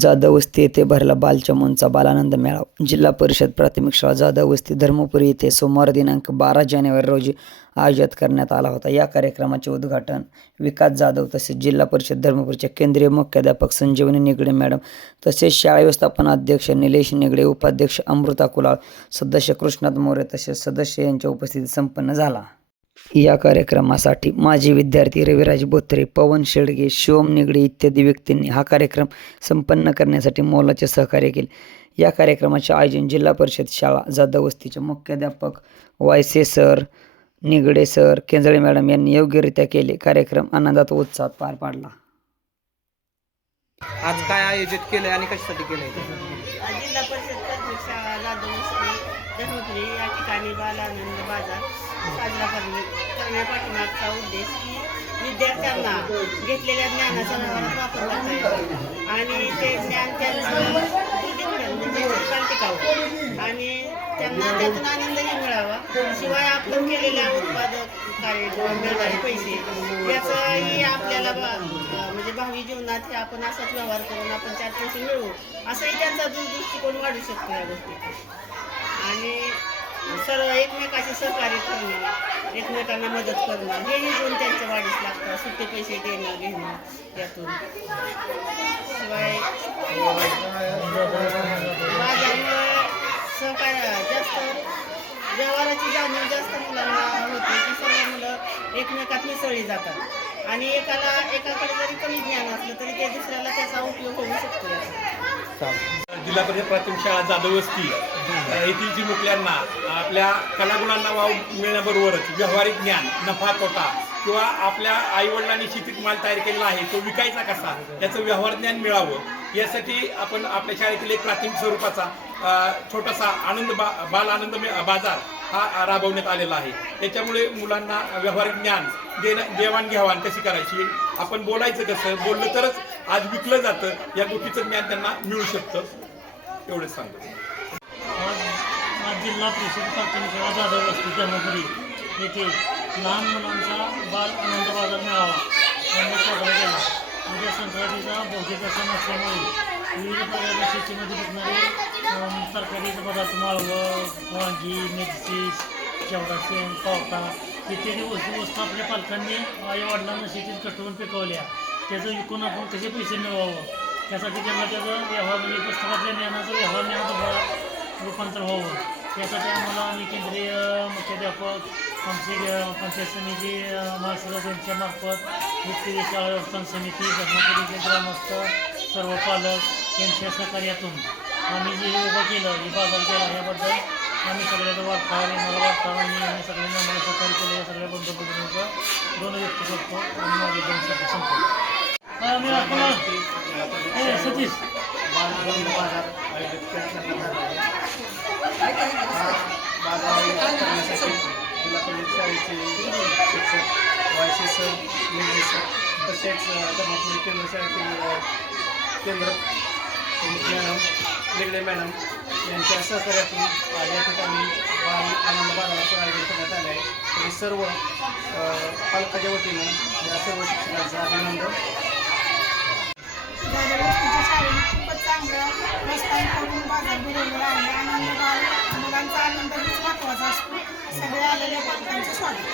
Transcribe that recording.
जाधववस्ती येथे भरला बालचमूंचा बालानंद मेळावा. जिल्हा परिषद प्राथमिक शाळा जाधववस्ती धर्मपुरी येथे सोमवार दिनांक 12 जानेवारी रोजी आयोजित करण्यात आला होता. या कार्यक्रमाचे उद्घाटन विकास जाधव तसेच जिल्हा परिषद धर्मपुरीच्या केंद्रीय मुख्याध्यापक संजीवनी निगडे मॅडम तसेच शाळा व्यवस्थापन अध्यक्ष निलेश निगडे, उपाध्यक्ष अमृता कुलाळ, सदस्य कृष्णात मोरे तसेच सदस्य यांच्या उपस्थितीत संपन्न झाला. या कार्यक्रमासाठी माजी विद्यार्थी रविराज बोत्रे, पवन शेडगे, शिवम निगडे इत्यादी व्यक्तींनी हा कार्यक्रम संपन्न करण्यासाठी मोलाचे सहकार्य केले. या कार्यक्रमाचे आयोजन जिल्हा परिषद शाळा जाधववस्तीचे मुख्याध्यापक Wayse sir, Nigade sir, Kenjale madam यांनी योग्यरित्या केले. कार्यक्रम आनंदात व उत्साहात पार पाडला. आज काय आयोजित केले आणि कशासाठी केले? जिल्हा परिषद प्राथमिक शाळा जाधववस्ती धर्मपुरी या ठिकाणी बालानंद बाजार साजरा करण्यापाठीमागचा उद्देश की विद्यार्थ्यांना घेतलेल्या ज्ञानाचा व्यवहारात वापर करता येतो आणि ते ज्ञान त्यांचं कृती घडेल म्हणजे क्रांतिकावर आणि त्यांना त्यातून आनंदही मिळावा. शिवाय आपण केलेल्या उत्पादक कार्य किंवा मिळणारे पैसे याचाही आपल्याला म्हणजे भावी जीवनात हे आपण असाच व्यवहार करून आपण 4 पैसे मिळवू असंही त्यांचा दृष्टिकोन वाढू शकतो या गोष्टी. आणि सर्व एकमेकाशी सहकार्य करणं, एकमेकांना मदत करणं हेही गुण त्यांच्या वाढीस लागतात. सुट्टे पैसे देणं घेणं यातून. शिवाय बाजारामुळे सहकार्य जास्त व्यवहाराची जाणीव जास्त मुलांना होते की सर्व मुलं एकमेकात मिसळली जातात आणि एकाकडे जरी कमी ज्ञान असलं तरी ते दुसऱ्याला त्याचा उपयोग होऊ शकतो. जिल्हा परिषद प्राथमिक शाळा जाधववस्ती येथील जी मुलांना आपल्या कलागुणांना वाव मिळण्याबरोबरच व्यावहारिक ज्ञान, नफा तोटा किंवा आपल्या आईवडिलांनी शेतीत माल तयार केलेला आहे तो विकायचा कसा याचं व्यवहार ज्ञान मिळावं यासाठी आपण आपल्या शाळेतील एक प्राथमिक स्वरूपाचा छोटासा बाल आनंद बाजार हा राबवण्यात आलेला आहे. त्याच्यामुळे मुलांना व्यवहारिक ज्ञान देवाणघेवाण कशी करायची, आपण बोलायचं कसं, बोललं तरच आज विकलं जातं या गोष्टीचं ज्ञान त्यांना मिळू शकतं. एवढंच सांगतो. आज जिल्हा परिषद प्राथमिक शाळा जाधववस्ती धर्मपुरी येथे लहान मुलांचा बाल आनंद बाजार मेळावा यांनी साजरा केला. उद्या संक्रांतीचा भौतिक सण असल्यामुळे विविध प्रकारच्या शेतीमध्ये विकणारे तरकारी पदार्थ माळवं, वांगी, मिरची, शेवगा शेंग, पावटा इत्यादी वस्तू आपल्या पालकांनी आई-वडिलांना शेतीत कष्टून पिकवल्या. त्याचं विकून आपण कसे पैसे मिळवावं त्यासाठी त्यांना त्याचं व्यवहार म्हणजे पुस्तकातल्या ज्ञानाचं व्यवहार ज्ञानात रूपांतर व्हावं यासाठी आम्ही केंद्रीय मुख्याध्यापक, आमचे पंचायत समिती, महासदस्य यांच्या मार्फत व्यक्ती शाळा व्यवस्थापन समिती, धर्मपुरीचे ग्रामस्थ, सर्व पालक यांच्या सहकार्यातून आम्ही जे उभं केलं, हे बाजार केला याबद्दल आम्ही सगळ्याचं मला वार्ताहरांनी आम्ही सगळ्यांनी आम्हाला सहकार्य केलं. या सगळ्या बंधुभगिनीचं दोन व्यक्त करतो आणि माझे 2 शब्द संपतो. सतीश बाजार आयोजित करण्यात आला आहे. बाजार आयोजित करण्यासाठी जिल्हा परिषद शाळेचे शिक्षक वायसे सर, निगडे सर तसेच धर्मपुरी केंद्र शाळेतील केंद्र मॅडम, निगडे मॅडम यांच्या सहकार्यातून आज या ठिकाणी बाल आनंद बाजाराचं आयोजन करण्यात आले आहे. तरी सर्व पालकाच्या वतीनं या सर्व शिक्षकांचं अभिनंदन. जाधववस्तीच्या शाळेने खूपच चांगलं प्रस्थान करून बाजार भरवलेला आहे. मुलांचा आनंद हेच महत्त्वाचा असतो. सगळे आलेल्या पालकांचं स्वागत.